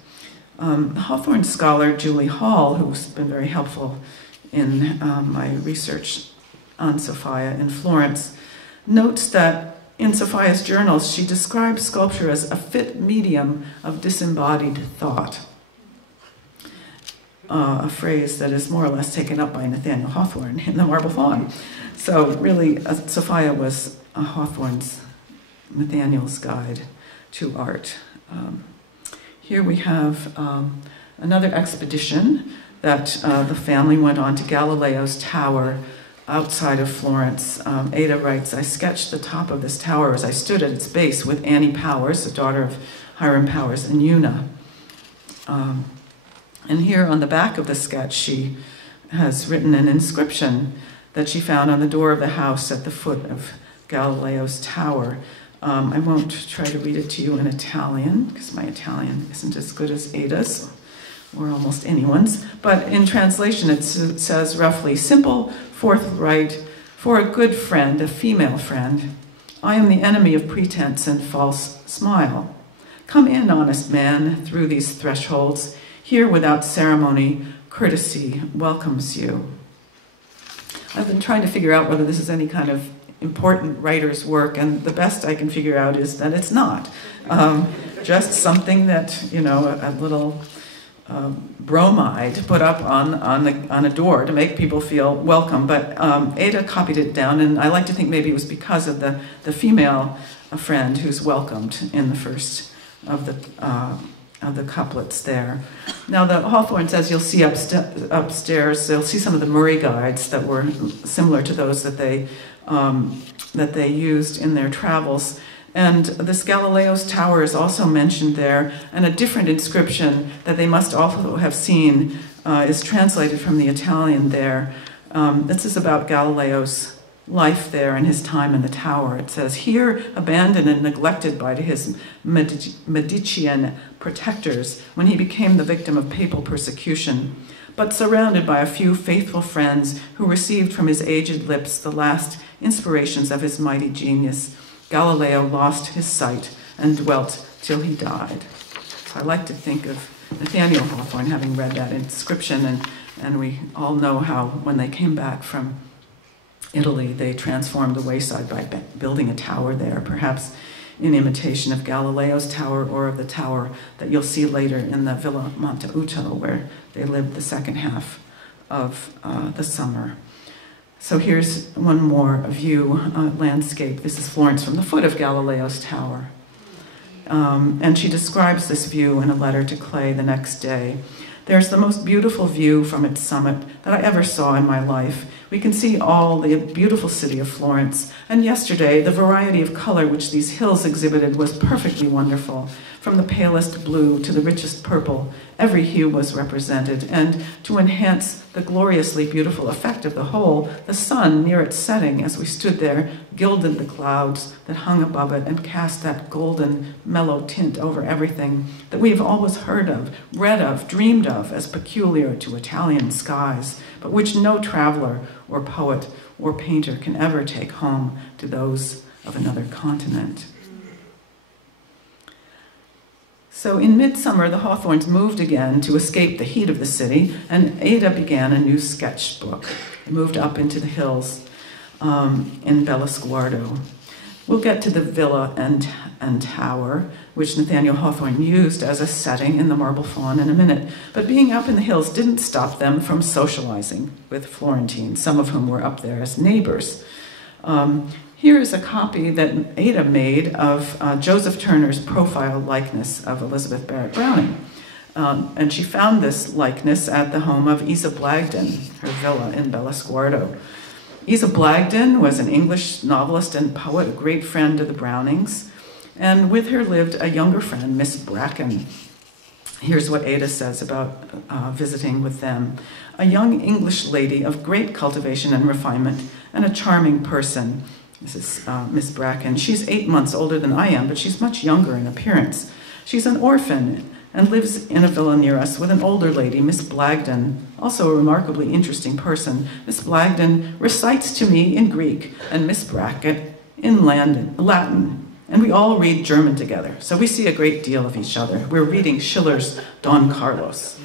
Hawthorne scholar Julie Hall, who's been very helpful in my research on Sophia in Florence, notes that in Sophia's journals, she describes sculpture as a fit medium of disembodied thought, a phrase that is more or less taken up by Nathaniel Hawthorne in The Marble Faun. So really, Sophia was Hawthorne's, Nathaniel's guide to art. Here we have another expedition that the family went on to Galileo's tower outside of Florence. Ada writes, I sketched the top of this tower as I stood at its base with Annie Powers, the daughter of Hiram Powers, and Una. And here on the back of the sketch, she has written an inscription that she found on the door of the house at the foot of Galileo's tower. I won't try to read it to you in Italian, because my Italian isn't as good as Ada's, or almost anyone's. But in translation, it says roughly, simple, forthright, for a good friend, a female friend. I am the enemy of pretense and false smile. Come in, honest man, through these thresholds. Here, without ceremony, courtesy welcomes you. I've been trying to figure out whether this is any kind of important writer's work, and the best I can figure out is that it's not. Just something that, you know, a little bromide put up on a door to make people feel welcome. But Ada copied it down, and I like to think maybe it was because of the female friend who's welcomed in the first of the couplets there. Now the Hawthornes, as you'll see upstairs, they'll see some of the Murray guides that were similar to those that they used in their travels. And this Galileo's tower is also mentioned there, and a different inscription that they must also have seen is translated from the Italian there. This is about Galileo's life there and his time in the tower. It says, here abandoned and neglected by his Medician protectors when he became the victim of papal persecution, but surrounded by a few faithful friends who received from his aged lips the last inspirations of his mighty genius, Galileo lost his sight and dwelt till he died. So I like to think of Nathaniel Hawthorne having read that inscription, and we all know how when they came back from Italy, they transformed the wayside by building a tower there, perhaps in imitation of Galileo's tower or of the tower that you'll see later in the Villa Monteuto, where they lived the second half of the summer. So here's one more view, landscape. This is Florence from the foot of Galileo's tower. And she describes this view in a letter to Clay the next day. There's the most beautiful view from its summit that I ever saw in my life. We can see all the beautiful city of Florence. And yesterday, the variety of color which these hills exhibited was perfectly wonderful. From the palest blue to the richest purple, every hue was represented. And to enhance the gloriously beautiful effect of the whole, the sun, near its setting, as we stood there, gilded the clouds that hung above it and cast that golden, mellow tint over everything that we have always heard of, read of, dreamed of as peculiar to Italian skies, but which no traveler or poet or painter can ever take home to those of another continent. So in midsummer, the Hawthornes moved again to escape the heat of the city, and Ada began a new sketchbook. They moved up into the hills in Bellasguardo. We'll get to the villa and tower, which Nathaniel Hawthorne used as a setting in the Marble Faun in a minute. But being up in the hills didn't stop them from socializing with Florentines, some of whom were up there as neighbors. Here is a copy that Ada made of Joseph Turner's profile likeness of Elizabeth Barrett Browning. And she found this likeness at the home of Isa Blagden, her villa in Bellasguardo. Isa Blagden was an English novelist and poet, a great friend of the Brownings, and with her lived a younger friend, Miss Bracken. Here's what Ada says about visiting with them. A young English lady of great cultivation and refinement, and a charming person. This is Miss Bracken. She's 8 months older than I am, but she's much younger in appearance. She's an orphan and lives in a villa near us with an older lady, Miss Blagden, also a remarkably interesting person. Miss Blagden recites to me in Greek and Miss Bracken in Latin, and we all read German together, so we see a great deal of each other. We're reading Schiller's Don Carlos.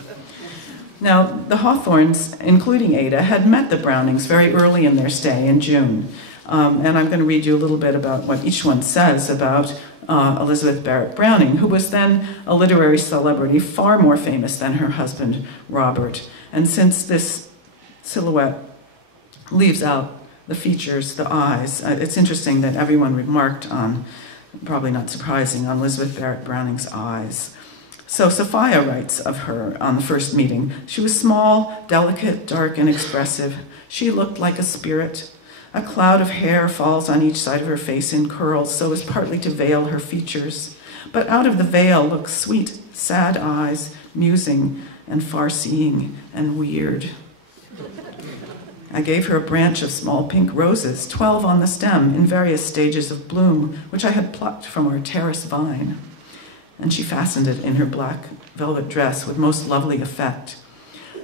Now, the Hawthornes, including Ada, had met the Brownings very early in their stay in June. And I'm going to read you a little bit about what each one says about Elizabeth Barrett Browning, who was then a literary celebrity far more famous than her husband, Robert. And since this silhouette leaves out the features, the eyes, it's interesting that everyone remarked on, probably not surprising, on Elizabeth Barrett Browning's eyes. So Sophia writes of her on the first meeting, she was small, delicate, dark, and expressive. She looked like a spirit. A cloud of hair falls on each side of her face in curls so as partly to veil her features. But out of the veil look sweet, sad eyes, musing and far-seeing and weird. I gave her a branch of small pink roses, 12 on the stem, in various stages of bloom, which I had plucked from our terrace vine. And she fastened it in her black velvet dress with most lovely effect.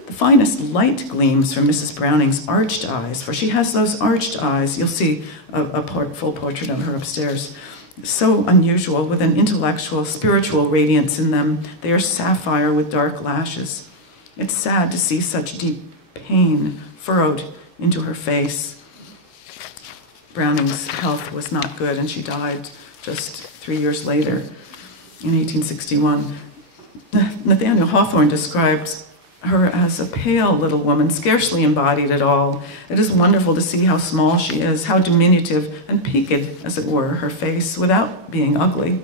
The finest light gleams from Mrs. Browning's arched eyes, for she has those arched eyes. You'll see a full portrait of her upstairs. So unusual, with an intellectual, spiritual radiance in them. They are sapphire with dark lashes. It's sad to see such deep pain furrowed into her face. Browning's health was not good, and she died just 3 years later, in 1861. Nathaniel Hawthorne describes her as a pale little woman, scarcely embodied at all. It is wonderful to see how small she is, how diminutive and peaked, as it were, her face, without being ugly.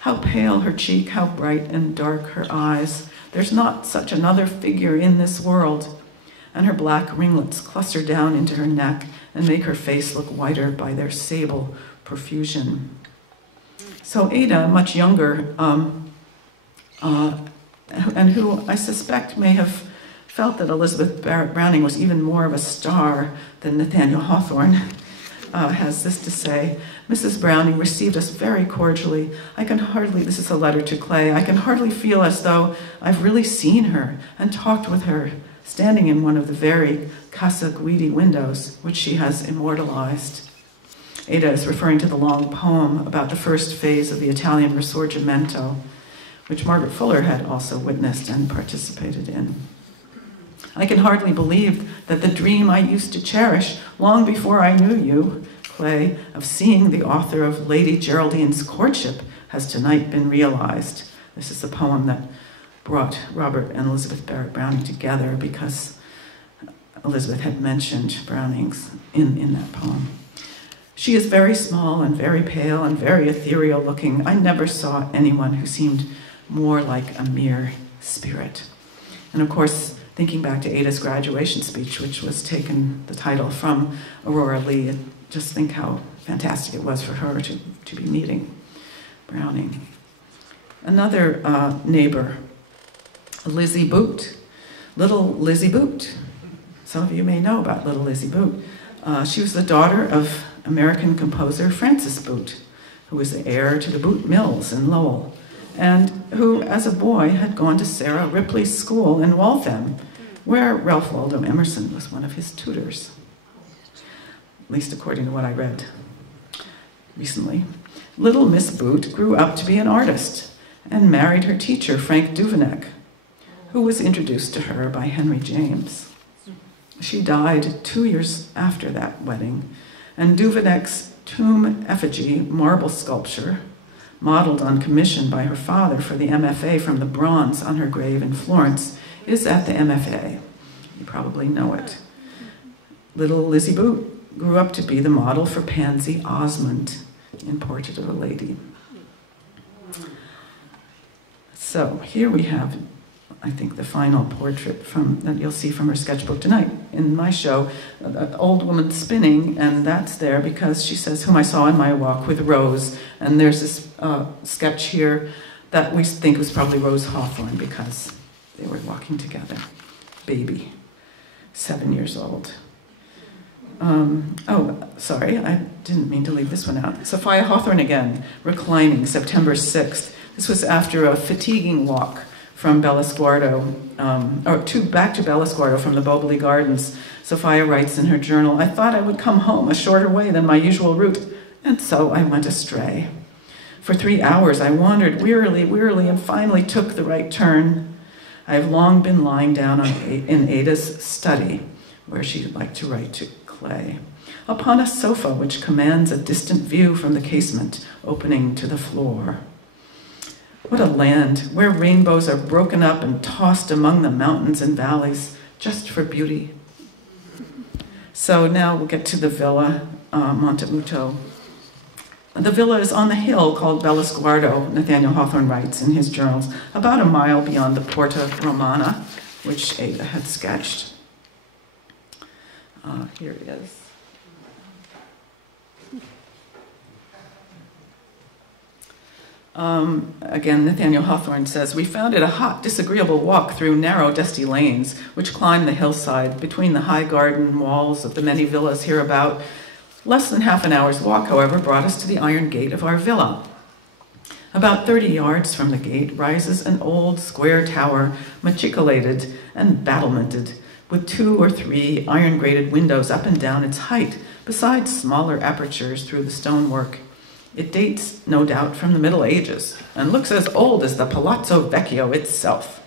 How pale her cheek, how bright and dark her eyes. There's not such another figure in this world. And her black ringlets cluster down into her neck and make her face look whiter by their sable profusion. So Ada, much younger, and who I suspect may have felt that Elizabeth Barrett Browning was even more of a star than Nathaniel Hawthorne, has this to say: Mrs. Browning received us very cordially. This is a letter to Clay, I can hardly feel as though I've really seen her and talked with her, standing in one of the very Casa Guidi windows, which she has immortalized. Ada is referring to the long poem about the first phase of the Italian Risorgimento, which Margaret Fuller had also witnessed and participated in. I can hardly believe that the dream I used to cherish long before I knew you, Clay, of seeing the author of Lady Geraldine's Courtship has tonight been realized. This is the poem that brought Robert and Elizabeth Barrett Browning together because Elizabeth had mentioned Browning's in that poem. She is very small and very pale and very ethereal looking. I never saw anyone who seemed more like a mere spirit. And of course, thinking back to Ada's graduation speech, which was taken the title from Aurora Leigh, just think how fantastic it was for her to be meeting Browning. Another neighbor, Lizzie Boot, little Lizzie Boot. Some of you may know about little Lizzie Boot. She was the daughter of American composer Francis Boot, who was the heir to the Boot Mills in Lowell, and who, as a boy, had gone to Sarah Ripley's school in Waltham, where Ralph Waldo Emerson was one of his tutors, at least according to what I read recently. Little Miss Boot grew up to be an artist and married her teacher, Frank Duveneck, who was introduced to her by Henry James. She died 2 years after that wedding, and Duveneck's tomb effigy marble sculpture, modeled on commission by her father for the MFA from the bronze on her grave in Florence, is at the MFA. You probably know it. Little Lizzie Boot grew up to be the model for Pansy Osmond in Portrait of a Lady. So here we have, I think, the final portrait that you'll see from her sketchbook tonight. In my show, an old woman spinning, and that's there because she says, whom I saw in my walk with Rose. And there's this sketch here that we think was probably Rose Hawthorne because they were walking together. Baby, 7 years old. Oh, sorry, I didn't mean to leave this one out. Sophia Hawthorne again, reclining, September 6th. This was after a fatiguing walk from Bellasguardo, back to Bellasguardo from the Boboli Gardens. Sophia writes in her journal, I thought I would come home a shorter way than my usual route, and so I went astray. For 3 hours I wandered wearily, and finally took the right turn. I have long been lying down in Ada's study, where she liked to write to Clay. upon a sofa which commands a distant view from the casement opening to the floor. What a land where rainbows are broken up and tossed among the mountains and valleys just for beauty. So now we'll get to the Villa Monteuto. The villa is on the hill called Bellesguardo, Nathaniel Hawthorne writes in his journals, about a mile beyond the Porta Romana, which Ada had sketched. Here it is. Again, Nathaniel Hawthorne says, "We found it a hot, disagreeable walk through narrow, dusty lanes, which climb the hillside between the high garden walls of the many villas hereabout. Less than half an hour's walk, however, brought us to the iron gate of our villa. About 30 yards from the gate rises an old square tower, machicolated and battlemented, with 2 or 3 iron-grated windows up and down its height, besides smaller apertures through the stonework. It dates, no doubt, from the Middle Ages, and looks as old as the Palazzo Vecchio itself.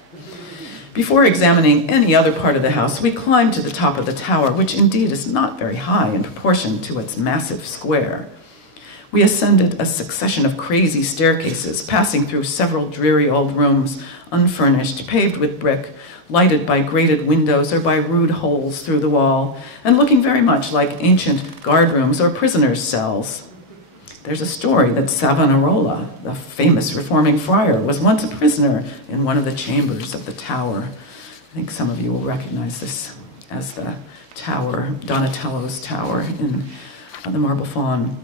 Before examining any other part of the house, we climbed to the top of the tower, which indeed is not very high in proportion to its massive square. We ascended a succession of crazy staircases, passing through several dreary old rooms, unfurnished, paved with brick, lighted by grated windows or by rude holes through the wall, and looking very much like ancient guard rooms or prisoners' cells. There's a story that Savonarola, the famous reforming friar, was once a prisoner in one of the chambers of the tower. I think some of you will recognize this as the tower, Donatello's tower in the Marble Faun.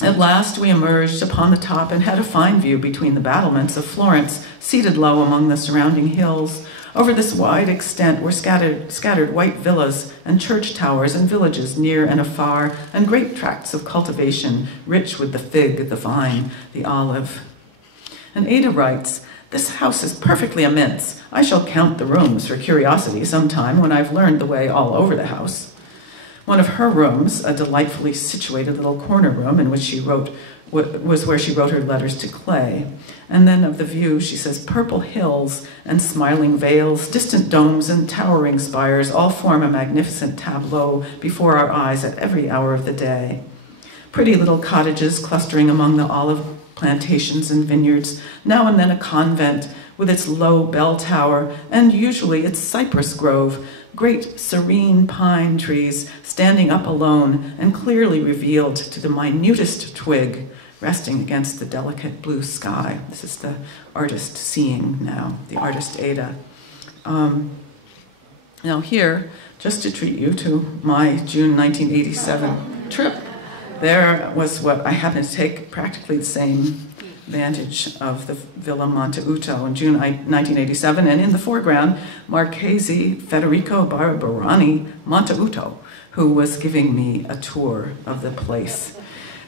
At last we emerged upon the top and had a fine view between the battlements of Florence, seated low among the surrounding hills. Over this wide extent were scattered white villas and church towers and villages near and afar, and great tracts of cultivation, rich with the fig, the vine, the olive. And Ada writes, "This house is perfectly immense. I shall count the rooms for curiosity sometime when I've learned the way all over the house." One of her rooms, a delightfully situated little corner room in which she wrote, was where she wrote her letters to Clay. And then of the view, she says, "Purple hills and smiling vales, distant domes and towering spires all form a magnificent tableau before our eyes at every hour of the day. Pretty little cottages clustering among the olive plantations and vineyards, now and then a convent with its low bell tower, and usually its cypress grove, great serene pine trees standing up alone and clearly revealed to the minutest twig, resting against the delicate blue sky." This is the artist seeing now, the artist Ada. Now here, just to treat you to my June 1987 trip, there was what I happened to take practically the same vantage of the Villa Monteuto in June 1987, and in the foreground, Marchese Federico Barbarani Monteuto, who was giving me a tour of the place.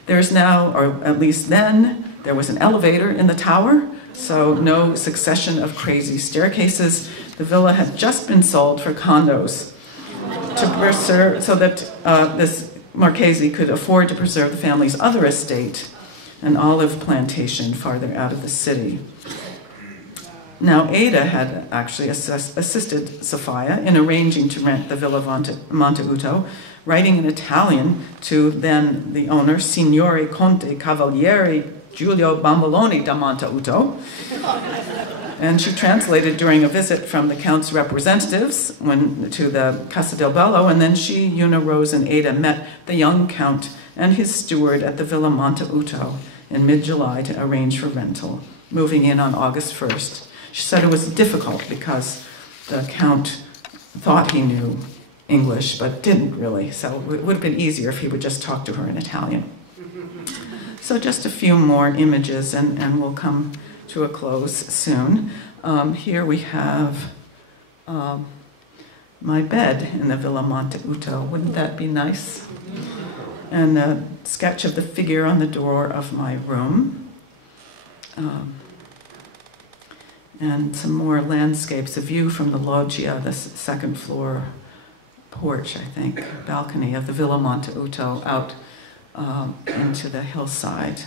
There's now, or at least then, there was an elevator in the tower, so no succession of crazy staircases. The villa had just been sold for condos to preserve, so that this Marchese could afford to preserve the family's other estate, an olive plantation farther out of the city. Now, Ada had actually assisted Sophia in arranging to rent the Villa Monteuto, writing in Italian to then the owner, Signore Conte Cavaliere Giulio Bamboloni da Monteuto. And she translated during a visit from the Count's representatives to the Casa del Bello, and then she, Una, Rose, and Ada met the young Count and his steward at the Villa Monteuto in mid-July to arrange for rental, moving in on August 1st. She said it was difficult because the Count thought he knew English, but didn't really, so it would have been easier if he would just talk to her in Italian. So just a few more images, and we'll come to a close soon. Here we have my bed in the Villa Monteuto. Wouldn't that be nice? And a sketch of the figure on the door of my room. And some more landscapes, a view from the Loggia, the second floor porch, I think, balcony of the Villa Monteuto out into the hillside.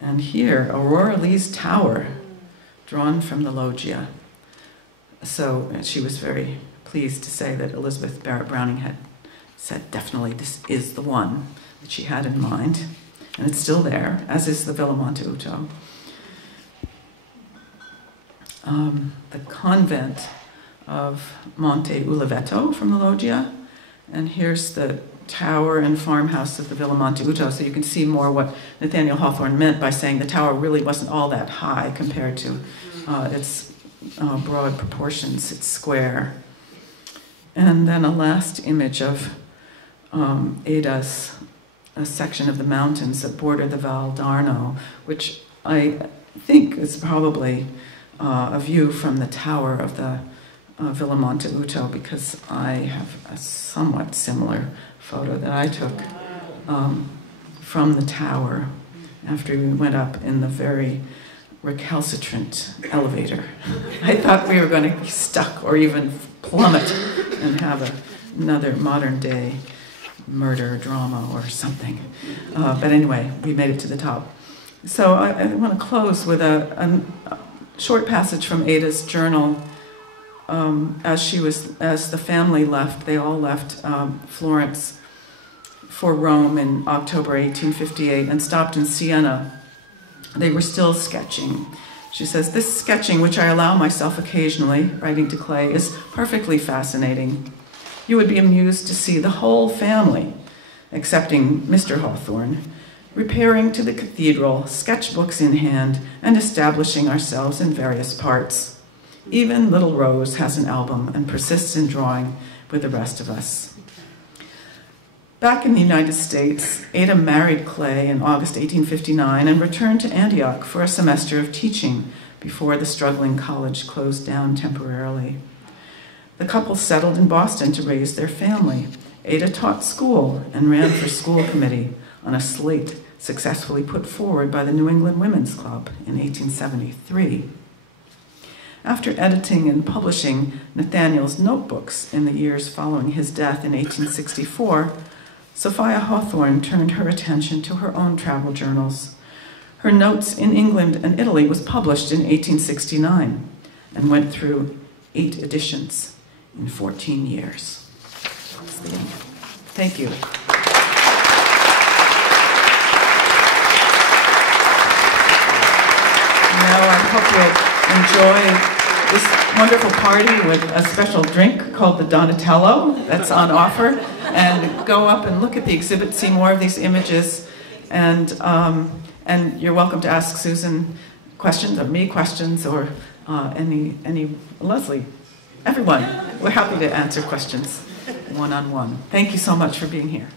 And here, Aurora Leigh's tower, drawn from the Loggia. So she was very pleased to say that Elizabeth Barrett Browning had said, definitely this is the one that she had in mind. And it's still there, as is the Villa Monte Uto. The convent of Monte Uliveto from the Loggia. And here's the tower and farmhouse of the Villa Monte Uto, so you can see more what Nathaniel Hawthorne meant by saying the tower really wasn't all that high compared to its broad proportions, its square. And then a last image of Ada's a section of the mountains that border the Val d'Arno, which I think is probably a view from the tower of the Villa Monte Uto, because I have a somewhat similar photo that I took from the tower after we went up in the very recalcitrant elevator. I thought we were going to be stuck or even plummet and have another modern day murder drama or something. But anyway, we made it to the top. So I want to close with a short passage from Ada's journal. As the family left, they all left Florence for Rome in October 1858 and stopped in Siena. They were still sketching. She says, "This sketching, which I allow myself occasionally," writing to Clay, "is perfectly fascinating. You would be amused to see the whole family, excepting Mr. Hawthorne, repairing to the cathedral, sketchbooks in hand, and establishing ourselves in various parts. Even little Rose has an album and persists in drawing with the rest of us." Back in the United States, Ada married Clay in August 1859 and returned to Antioch for a semester of teaching before the struggling college closed down temporarily. The couple settled in Boston to raise their family. Ada taught school and ran for school committee on a slate successfully put forward by the New England Women's Club in 1873. After editing and publishing Nathaniel's notebooks in the years following his death in 1864, Sophia Hawthorne turned her attention to her own travel journals. Her Notes in England and Italy was published in 1869 and went through 8 editions in 14 years. That's the end. Thank you. Now I hope you'll enjoy this wonderful party with a special drink called the Donatello that's on offer, and go up and look at the exhibit, see more of these images, and you're welcome to ask Susan questions, or me questions, or any Leslie, everyone. We're happy to answer questions one-on-one. Thank you so much for being here.